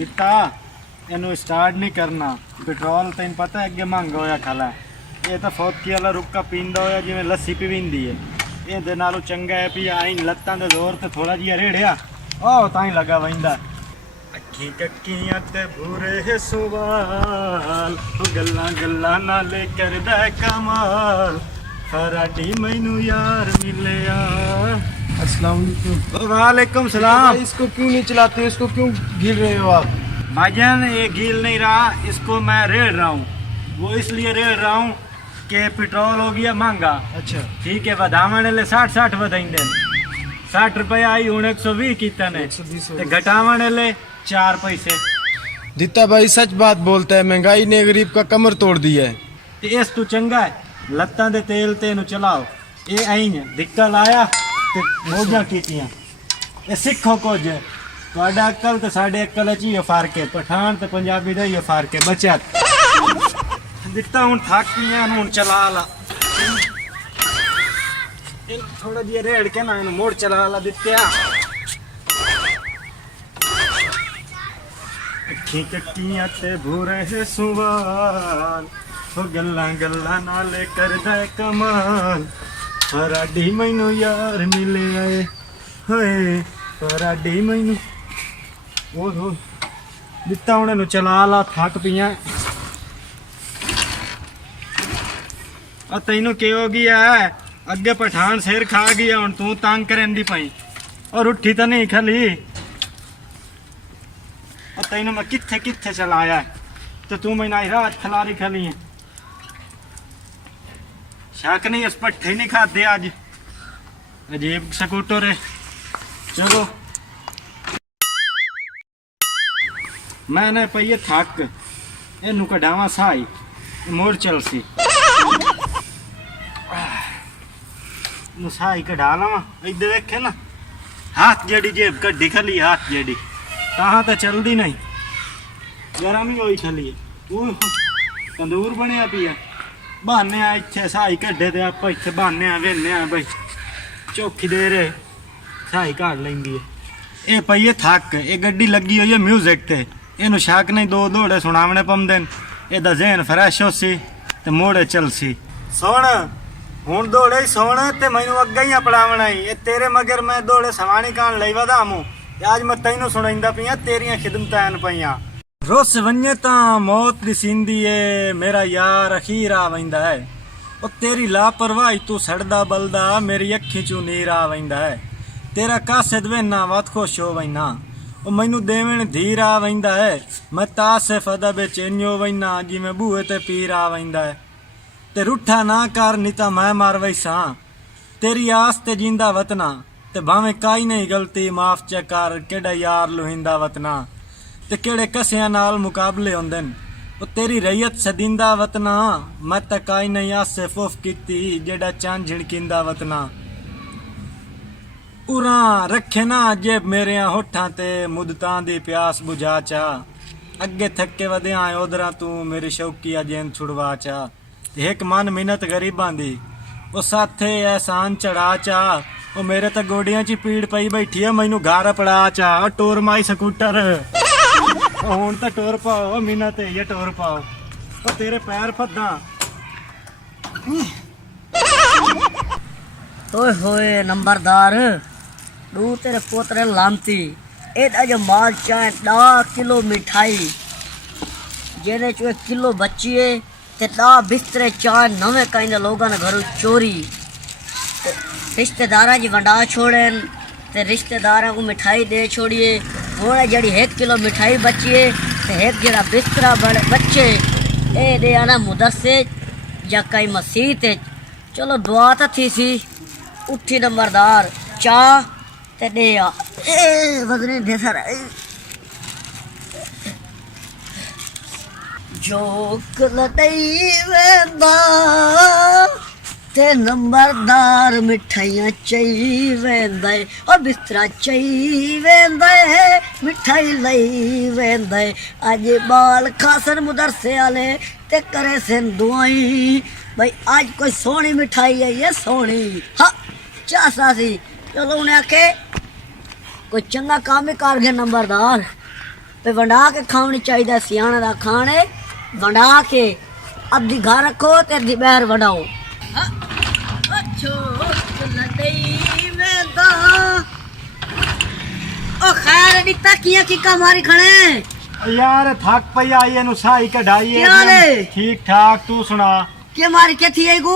दिता इनू स्टार्ट नहीं करना। पेट्रोल तेन पता है अगे महंगा होया खाला। ये तो फौकी वाला रुक्का पींदा होया जिवें लस्सी पीवींदी है। ये नालों चंगा है भी आई लत्तां दे जोर ते थोड़ा जिहा रेड़िया ओ ताई लगा वहिंदा। अखी कक्कियां ते भूरे सवाल गल्लां गल्लां नाले करदा कमाल फराडी मैनू यार मिलिया। अस्सलाम वालेकुम। वालेकुम सलाम। इसको क्यों नहीं चलाते, इसको क्यों गिर रहे हो आप? भाईजान ये गील नहीं रहा, इसको मैं रेड़ रहा हूँ। वो इसलिए रेड़ रहा हूँ कि पेट्रोल हो गया महंगा। अच्छा ठीक है, वधावण ले 60 वधाइंदे 60 रुपये आई हूँ 120 कीते ने 120 ते घटावण ले 4 पैसे। दिता भाई सच बात बोलता है, महंगाई ने गरीब का कमर तोड़ दिया है। ते इस तू चंगा है लत्तां दे तेल ते इनू चलाओ। ये आई दिक्का लाया ते मौजां कीतियां। ये सिखो कुछ तुहाडा अक्ल ते साडे अक्ल च ही फर्क है। पठान ते पंजाबी दा ही फर्क है। बचत दिता हुण थक गया हुण चला ला। थोड़ा जिहा रेड़ के ना इनू मोड़ चला ला दित्या। अखी कट्टियां ते भूरे सुवाल हो गल्लां गल्लां नाले करदा कमाल फराडी मैनू यार मिले आए होए फराडी मैनू ओ दिता हुण इनू चला ला थक पियां। तैनू कि हो गया है अगे पठान सिर खा गया हुण तू तंग करेंदी पई और उठी तो नहीं खली। तैनू मैं कित्थे कित्थे चलाया तो तू मैंने आई रात खलारी खली है। शक नहीं इस पट्ठे नहीं खाते आज। अजीब स्कूटर है। चलो मैंने पई थक इनू कढ़ावा साई मोड़ चलसी साई कढ़ा लवा। इधर देखे ना हाथ जड़ी जेब कड्डी खली हाथ जड़ी कहाँ तो चलती नहीं गर्म ही होई खली है। तंदूर बनया पिया बहाने आ इत्थे साई कड्डे ते आप इत्थे बहाने आ वेने आ बई चौखी देर साई काट लेंदी है। ये पई थक ये गड्डी लगी हुई है म्यूजिक ते इनू शक नहीं दो दौड़े सुनावने पौंदे न। एदा ज़हन फ्रैश हो सी ते मोड़े चलसी। सुन हुण दौड़े सोण ते मैनू अगे ही अपनावना ही। ये तेरे मगर मैं दौड़े सवाणी कान लई वधामू ते अज मैं तैनू सुणाइंदा पियां तेरियां खिदमतां पईयां। रुस वन्ने तां मौत दिसींदी है मेरा यार अखीर आ वैंदा है। ओ तेरी लापरवाही तू सड़दा बलदा मेरी अखी चों नीर आ वैंदा है। तेरा कासिद वेना वत खुश हो वैना ओ मैनू देवण धीर आ वैंदा है। मैं तासिफ अदा बेचैनियो वैना जिवें बूहे ते पीर आ वैंदा है। ते रूठा ना कर नी तां मैं मर वैसा तेरी आस ते जींदा वतना ते भावें काई नहीं गलती माफ च कर केड़ा यार लुहिंदा वतना ते केड़े कसियां नाल मुकाबले होंदे न। ओ तेरी रैयत सदिंदा वतना मैं तां काई नहीं आसे फुफ कीती जेड़ा चंद झिड़किंदा वतना। उरा रखे ना जेब मेरियां होठां ते मुदतां दी प्यास बुझा चा अगे थके वधिया ओदरा तू मेरी शौकी अजेन छुड़वा चा। एक मन मिन्नत गरीबां दी ओ साथे एहसान चढ़ा चा ओ मेरे तो गोडियां च पीड़ पई बैठी है मैनू घर पड़ा चा टोर माई स्कूटर हुण तो टोर पाओ मिन्नत ये टोर पाओ ओ तेरे पैर फद्दा। ओए होए नंबरदार दू तेरे पोतरे लामती एदा जो माल चाहे 10 किलो मिठाई जेने चो 1 किलो बची है ते 10 बिस्तरे चाहे नवे कहीं लोगों ने घरों चोरी रिश्तेदारा जी वंडा छोड़न ते रिश्तेदारा को मिठाई दे छोड़िए। हुण जड़ी 1 किलो मिठाई बची है ते एक जरा बिस्तरा बच्चे ए दे आना मुदरसे या कई मसीह ते चलो दुआ तो थी सी। उठी नंबरदार चाह ते दे आ ए वजने दे सारा जोक लटई वेंदा ते नंबरदार मिठाइयां चई वेंदा ओ बिस्तरा चई वेंदा मिठाई लई वेंदा। अज बाल खासन मुदरसे आले ते करे सिन दुआई भाई आज कोई सोहनी मिठाई है ये सोहनी हाँ चासा सी। चलो उन्हें आखे कोई चंगा काम ही कर गया नंबरदार ਤੇ ਵੰਡਾ ਕੇ ਖਾਣੀ ਚਾਹੀਦਾ ਸਿਆਣਾ ਦਾ ਖਾਣੇ ਵੰਡਾ ਕੇ ਅੱਧੀ ਘਰ ਰੱਖੋ ਤੇ ਅੱਧੀ ਬਾਹਰ ਵੰਡਾਓ ਅੱਛੋ ਚੱਲਦੀ ਵੇਂਦਾ ओ खैर दिता किया की मारी खड़े यार थक पई आई एनु साई कढाई क्या रे? ठीक ठाक तू सुना के मारी के थी एगू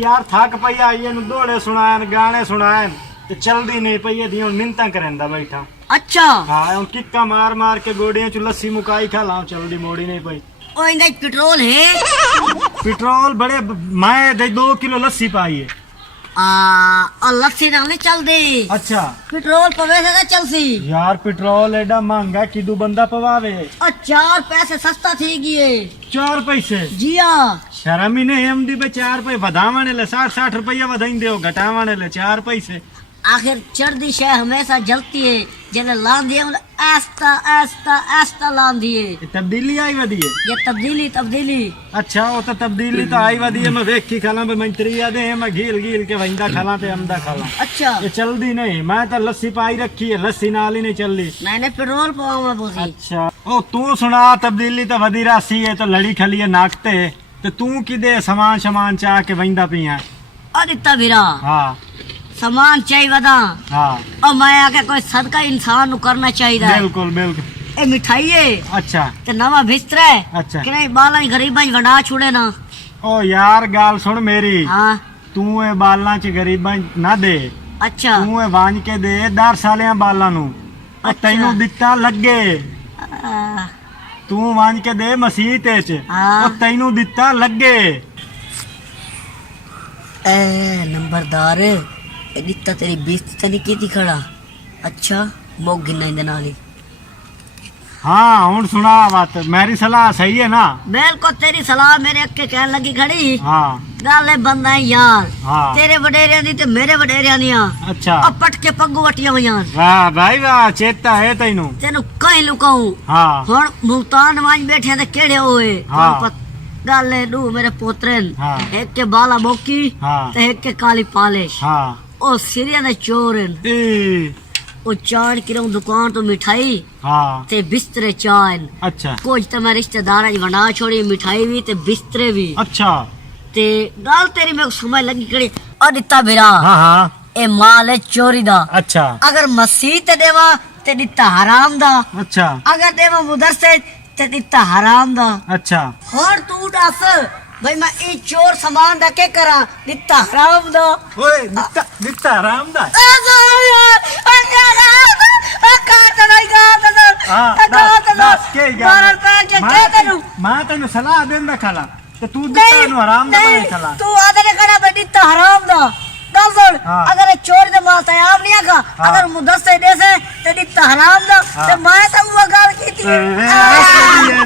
यार थक पई आई एनु दौड़े सुनान गाने सुनान ते चलदी नहीं पई दी हुन मिन्नतां करंदा बैठा अच्छा हां हुन किक्का मार मार के गोड़ियां च लस्सी मुकाई खा लाऊं चलदी मोड़ी नहीं पई ओ इंगा पेट्रोल है पेट्रोल बड़े मैं दे 2 किलो लस्सी पाई है और लस्सी ना नहीं चल दी अच्छा पेट्रोल पवे से चलसी यार पेट्रोल एडा महंगा किदू बंदा पवावे और 4 पैसे सस्ता थी गए 4 पैसे जी हां शर्म ही नहीं एमडी पे 4 पैसे वधावणे ले 60 रुपया वधाइंदे हो घटावणे ले 4 पैसे आखिर चढ़दी शय हमेशा जलती है जले लांदी है आस्ता आस्ता आस्ता लांदी है ये तब्दीली आई वधी है ये तब्दीली अच्छा वो तो तब्दीली तो आई वधी है मैं वेखी खाला पे मंत्री आदे मैं घील घील के वहिंदा खाला ते अमदा खाला अच्छा ये चलदी नहीं मैं तो लस्सी पाई रखी है लस्सी नाल ही नहीं चलदी मैंने पेट्रोल पाऊंगा बोसी अच्छा ओ तू सुना तब्दीली तो वधी रासी है तो लड़ी खली है नाकते ते तू किदे सामान चाह के वहिंदा पिया अदिता वीरा हां सामान चाहिए वदा हां और मैं आके कोई सदका इंसान नु करना चाहिए बिल्कुल बिल्कुल ए मिठाई है अच्छा ते नवा बिस्तर है अच्छा कि नहीं बाला गरीबां वंडा छोड़े ना ओ यार गाल सुन मेरी हां तू ए बालां च गरीबां ना दे अच्छा तू ए वांज के दे 10 सालियां बालां नु अच्छा। तैनू दित्ता लगे आ, तू वांज के दे मसीत च हाँ। ओ तैनू दित्ता लगे ए नंबरदार ए दित्ता तेरी बेइज्जती तो नहीं की खड़ा अच्छा मोग गिना इंदे नाल ही हाँ हुन सुना बात मेरी सलाह सही है ना बिल्कुल तेरी सलाह मेरे अक्के कहन लगी खड़ी हाँ गल है बंदा है यार हाँ तेरे वडेरियां दी ते मेरे वडेरियां दी अच्छा और पट के पग्गू वटियां होईयां वाह भाई वाह चेता है तैनू तेनू कहीं लुकाऊं हाँ हुन मुल्तान वांज बैठे ते केड़े होए हाँ। गल है दू मेरे पोतरन हाँ। एक के बाला बोकी हाँ ते एक के काली पालिश हाँ ओ सिरिया दे चोरन ए ओ 4 किलो दुकान तो मिठाई हाँ ते बिस्तरे चान अच्छा कुछ तो मैं रिश्तेदार वंडा छोड़ी मिठाई भी ते बिस्तरे भी अच्छा ते गल तेरी मेरे को समझ लगी कड़ी अदिता बिरा हाँ हाँ ए माल है चोरी दा अच्छा अगर मसीह ते देवा ते दिता हराम दा अच्छा अगर देवा मुदरसे ते दिता हराम दा अच्छा और तू दस भाई मैं ई चोर सामान दा के करा दिता हराम दा ओए दित्ता आराम दा मैं तेन सलाह देंदा खाला ते तू दित्ता नु आराम दा बने सलाह तू आदरे कड़ा बे दिता हराम दा गल सुन हाँ। अगर ये चोर दे माल तैयार नहीं आगा हाँ। अगर मुदस्से दे से ते दिता हराम दा ते मैं तो वो गल कीती ए,